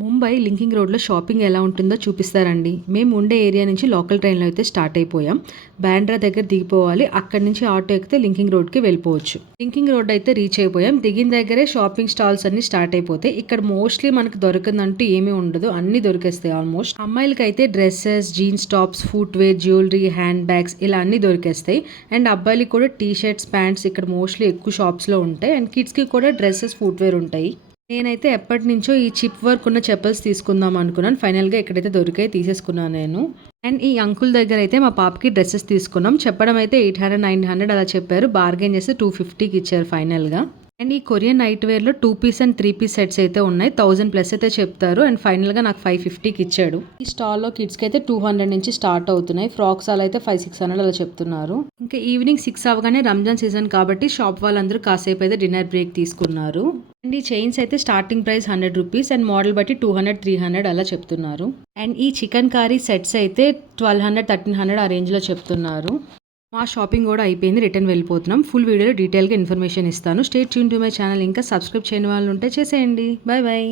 Mumbai linking రోడ్లో shopping ఎలా ఉంటుందో చూపిస్తారండి. మేము ఉండే ఏరియా నుంచి లోకల్ ట్రైన్లో అయితే స్టార్ట్ అయిపోయాం. బాండ్రా దగ్గర దిగిపోవాలి. అక్కడి నుంచి ఆటో ఎక్కితే లింకింగ్ రోడ్కి వెళ్ళిపోవచ్చు. లింకింగ్ రోడ్ అయితే రీచ్ అయిపోయాం. దిగిన దగ్గరే షాపింగ్ స్టాల్స్ అన్ని స్టార్ట్ అయిపోతాయి. ఇక్కడ మోస్ట్లీ మనకు దొరకదంటూ ఏమీ ఉండదు, అన్ని దొరికేస్తాయి ఆల్మోస్ట్. అమ్మాయిలకి అయితే dresses, jeans tops, footwear, jewellery, hand bags ఇలా అన్ని దొరికేస్తాయి. అండ్ అబ్బాయిలకి కూడా టీ షర్ట్స్, ప్యాంట్స్ ఇక్కడ మోస్ట్లీ ఎక్కువ షాప్స్లో ఉంటాయి. అండ్ కిడ్స్కి కూడా డ్రెస్సెస్, ఫుట్వేర్ ఉంటాయి. నేనైతే ఎప్పటి నుంచో ఈ చిప్ వర్క్ ఉన్న చెప్పల్స్ తీసుకుందాం అనుకున్నాను. ఫైనల్గా ఎక్కడైతే దొరికాయి తీసేసుకున్నాను నేను. అండ్ ఈ అంకుల్ దగ్గర అయితే మా పాపకి డ్రెస్సెస్ తీసుకున్నాం. చెప్పడం అయితే 800, 900 అలా చెప్పారు. బార్గెన్ చేస్తే 250కి ఇచ్చారు ఫైనల్గా. అండ్ ఈ కొరియన్ నైట్ వేర్లో 2 పీస్ అండ్ 3 పీస్ సెట్స్ అయితే ఉన్నాయి. 1000+ అయితే చెప్తారు. అండ్ ఫైనల్గా నాకు 550కి ఇచ్చాడు. ఈ స్టాల్లో కిడ్స్కి అయితే 200 నుంచి స్టార్ట్ అవుతున్నాయి. ఫ్రాక్స్ అలా అయితే 500-600 అలా చెప్తున్నారు. ఇంకా ఈవినింగ్ 6 అవగానే రంజాన్ సీజన్ కాబట్టి షాప్ వాళ్ళందరూ కాసేపు అయితే డిన్నర్ బ్రేక్ తీసుకున్నారు. అండ్ ఈ చైన్స్ అయితే starting price 100 rupees and model బట్టి 200, 300 అలా చెప్తున్నారు. అండ్ ఈ చికెన్ కర్రీ సెట్స్ అయితే 1200, 1300 ఆ రేంజ్లో చెప్తున్నారు. మా షాపింగ్ కూడా అయిపోయింది. రిటర్న్ వెళ్ళిపోతున్నాం. ఫుల్ వీడియోలో డీటెయిల్గా ఇన్ఫర్మేషన్ ఇస్తాను. Stay tune to my channel. ఇంకా సబ్స్క్రైబ్ చేయని వాళ్ళు ఉంటే చేసేయండి. Bye bye.